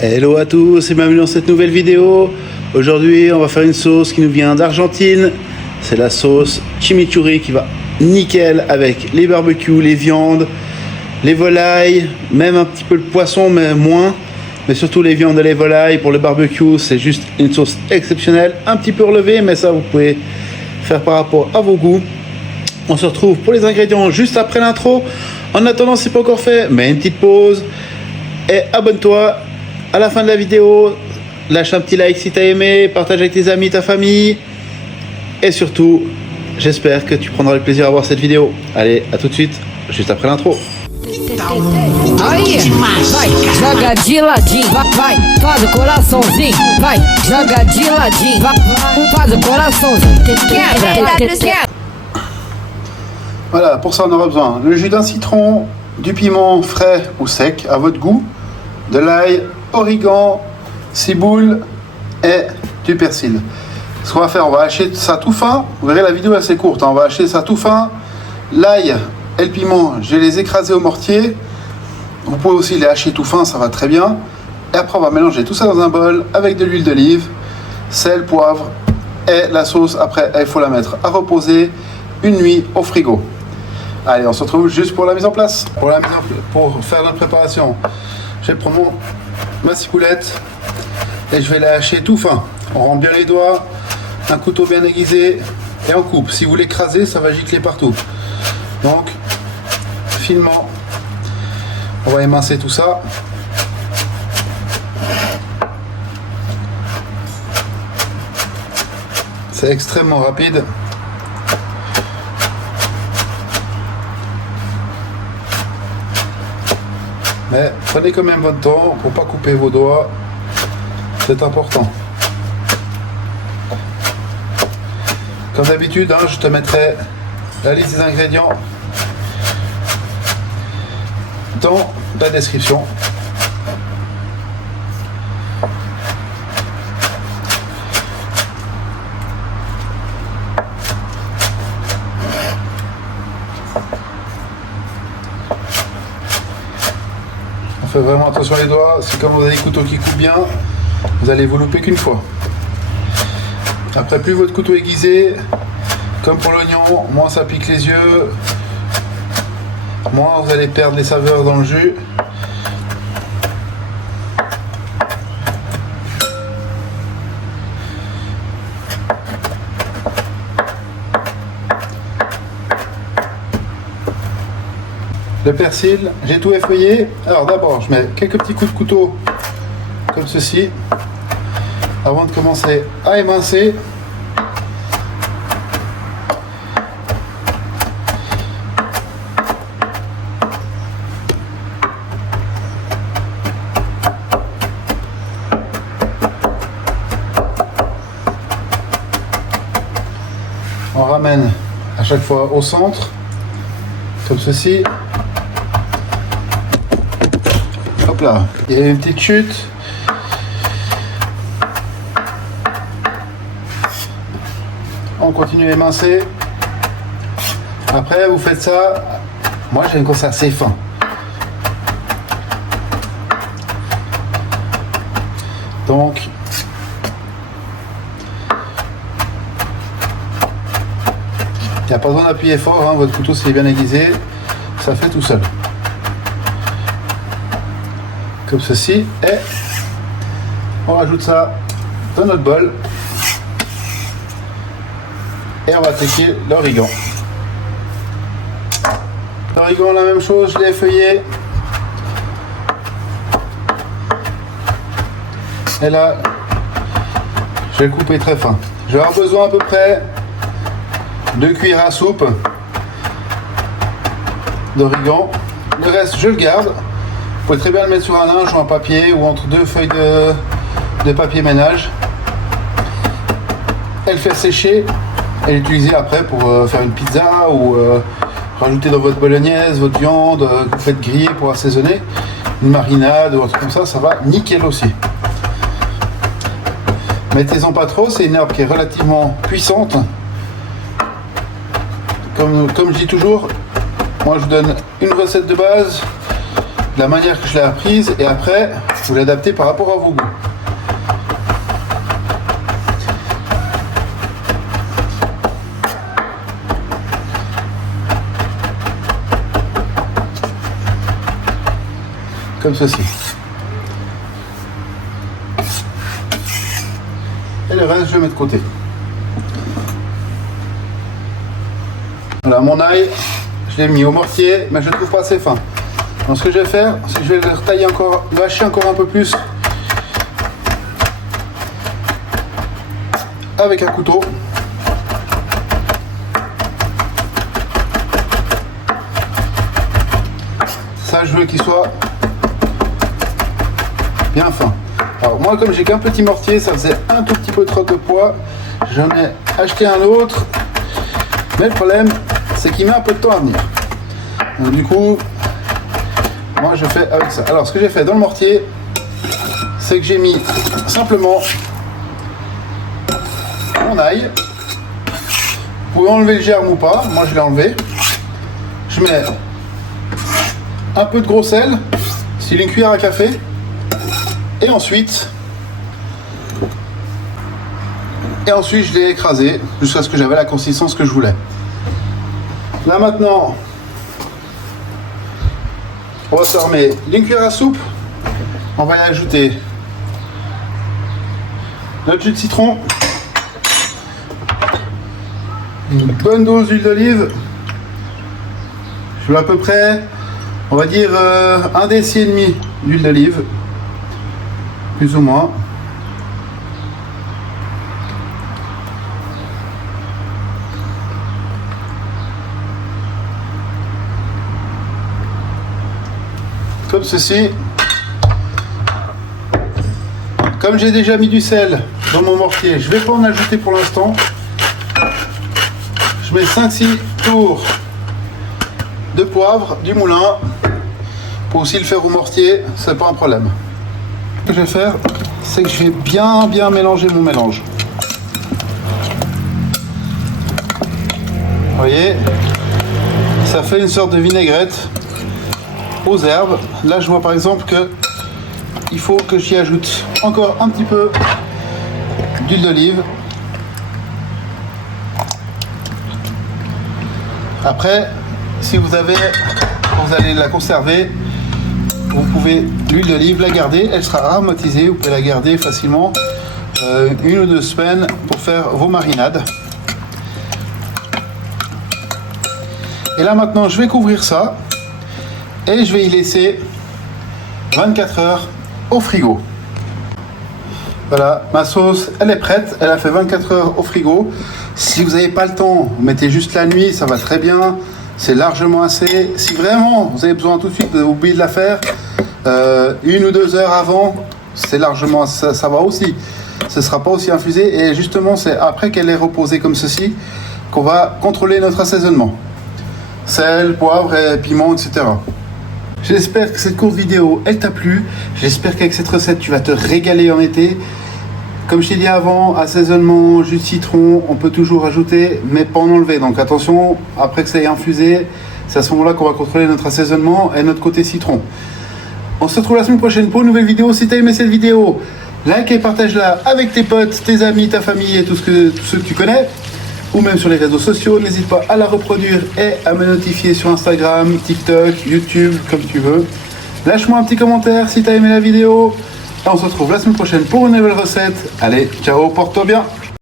Hello à tous et bienvenue dans cette nouvelle vidéo. Aujourd'hui on va faire une sauce qui nous vient d'Argentine. C'est la sauce chimichurri qui va nickel avec les barbecues, les viandes, les volailles, même un petit peu le poisson mais moins. Mais surtout les viandes et les volailles. Pour le barbecue c'est juste une sauce exceptionnelle, un petit peu relevée mais ça vous pouvez faire par rapport à vos goûts. On se retrouve pour les ingrédients juste après l'intro. En attendant, si c'est pas encore fait, mets une petite pause et abonne-toi. À la fin de la vidéo, lâche un petit like si t'as aimé, partage avec tes amis, ta famille. Et surtout, j'espère que tu prendras le plaisir à voir cette vidéo. Allez, à tout de suite, juste après l'intro. Aí, vai, joga de ladinho, vai, faz o coraçãozinho, vai, joga de ladinho, vai, faz o coraçãozinho, quebra. Voilà, pour ça on aura besoin le jus d'un citron, du piment frais ou sec à votre goût, de l'ail, origan, ciboule et du persil. Ce qu'on va faire, on va hacher ça tout fin. Vous verrez, la vidéo est assez courte, hein. On va hacher ça tout fin. L'ail et le piment, je vais les écraser au mortier. Vous pouvez aussi les hacher tout fin, ça va très bien. Et après on va mélanger tout ça dans un bol avec de l'huile d'olive, sel, poivre et la sauce. Après il faut la mettre à reposer une nuit au frigo. Allez, on se retrouve juste pour la mise en place. Pour faire notre préparation, je vais prendre ma ciboulette et je vais la hacher tout fin. On rentre bien les doigts, un couteau bien aiguisé et on coupe. Si vous l'écrasez, ça va gicler partout. Donc, finement, on va émincer tout ça. C'est extrêmement rapide. Mais prenez quand même votre temps pour ne pas couper vos doigts, c'est important. Comme d'habitude, hein, je te mettrai la liste des ingrédients dans la description. Faites vraiment attention les doigts, c'est comme vous avez des couteaux qui coupent bien, vous allez vous louper qu'une fois. Après, plus votre couteau est aiguisé, comme pour l'oignon, moins ça pique les yeux, moins vous allez perdre les saveurs dans le jus. Le persil, j'ai tout effeuillé. Alors d'abord, je mets quelques petits coups de couteau comme ceci avant de commencer à émincer. On ramène à chaque fois au centre comme ceci. Hop là, il y a une petite chute. On continue à émincer. Après, vous faites ça. Moi, j'aime quand c'est assez fin. Donc, il n'y a pas besoin d'appuyer fort, hein. Votre couteau, s'il est bien aiguisé, ça fait tout seul. Comme ceci, et on rajoute ça dans notre bol et on va attaquer l'origan. L'origan, la même chose, je l'ai effeuillé et là je vais le couper très fin. Je vais avoir besoin à peu près 2 cuillères à soupe d'origan. Le reste je le garde. Vous pouvez très bien le mettre sur un linge ou un papier ou entre 2 feuilles de papier ménage. Et le faire sécher et l'utiliser après pour faire une pizza ou rajouter dans votre bolognaise, votre viande que vous faites griller pour assaisonner. Une marinade ou un truc comme ça, ça va nickel aussi. Mettez-en pas trop, c'est une herbe qui est relativement puissante. Comme je dis toujours, moi je vous donne une recette de base, de la manière que je l'ai apprise, et après Vous l'adaptez par rapport à vos goûts. Comme ceci. Et le reste, je vais mettre de côté. Voilà, mon ail, je l'ai mis au mortier, mais je ne le trouve pas assez fin. Donc ce que je vais faire, c'est que je vais le retailler encore, le hacher encore un peu plus avec un couteau. Ça, je veux qu'il soit bien fin. Alors moi, comme j'ai qu'un petit mortier, ça faisait un tout petit peu trop de poids. J'en ai acheté un autre, mais le problème, c'est qu'il met un peu de temps à venir. Donc du coup, moi je fais avec ça. Alors ce que j'ai fait dans le mortier, c'est que j'ai mis simplement mon ail. Vous pouvez enlever le germe ou pas, moi je l'ai enlevé. Je mets un peu de gros sel, style une cuillère à café. Et ensuite, je l'ai écrasé jusqu'à ce que j'avais la consistance que je voulais. Là maintenant, on va se remettre une cuillère à soupe. On va y ajouter notre jus de citron, une bonne dose d'huile d'olive. Je veux à peu près, on va dire, un déci et demi d'huile d'olive. Plus ou moins. Comme ceci. Comme j'ai déjà mis du sel dans mon mortier, je ne vais pas en ajouter pour l'instant. Je mets 5-6 tours de poivre du moulin. Pour aussi le faire au mortier, c'est pas un problème. Ce que je vais faire, c'est que je vais bien mélanger mon mélange. Vous voyez, ça fait une sorte de vinaigrette aux herbes. Là, je vois par exemple que il faut que j'y ajoute encore un petit peu d'huile d'olive. Après, si vous allez la conserver, vous pouvez l'huile d'olive la garder, elle sera aromatisée, vous pouvez la garder facilement 1 ou 2 semaines pour faire vos marinades. Et là maintenant je vais couvrir ça et je vais y laisser 24 heures au frigo. Voilà, ma sauce elle est prête, elle a fait 24 heures au frigo. Si vous n'avez pas le temps, vous mettez juste la nuit, ça va très bien. C'est largement assez. Si vraiment vous avez besoin tout de suite d'oublier de la faire, 1 ou 2 heures avant, c'est largement, ça va aussi. Ce ne sera pas aussi infusé. Et justement, c'est après qu'elle est reposée comme ceci qu'on va contrôler notre assaisonnement. Sel, poivre, et piment, etc. J'espère que cette courte vidéo, elle t'a plu. J'espère qu'avec cette recette, tu vas te régaler en été. Comme je t'ai dit avant, assaisonnement, jus de citron, on peut toujours ajouter, mais pas en enlever. Donc attention, après que ça ait infusé, c'est à ce moment-là qu'on va contrôler notre assaisonnement et notre côté citron. On se retrouve la semaine prochaine pour une nouvelle vidéo. Si tu as aimé cette vidéo, like et partage-la avec tes potes, tes amis, ta famille et tous ceux que tu connais. Ou même sur les réseaux sociaux. N'hésite pas à la reproduire et à me notifier sur Instagram, TikTok, YouTube, comme tu veux. Lâche-moi un petit commentaire si tu as aimé la vidéo. Et on se retrouve la semaine prochaine pour une nouvelle recette. Allez, ciao, porte-toi bien.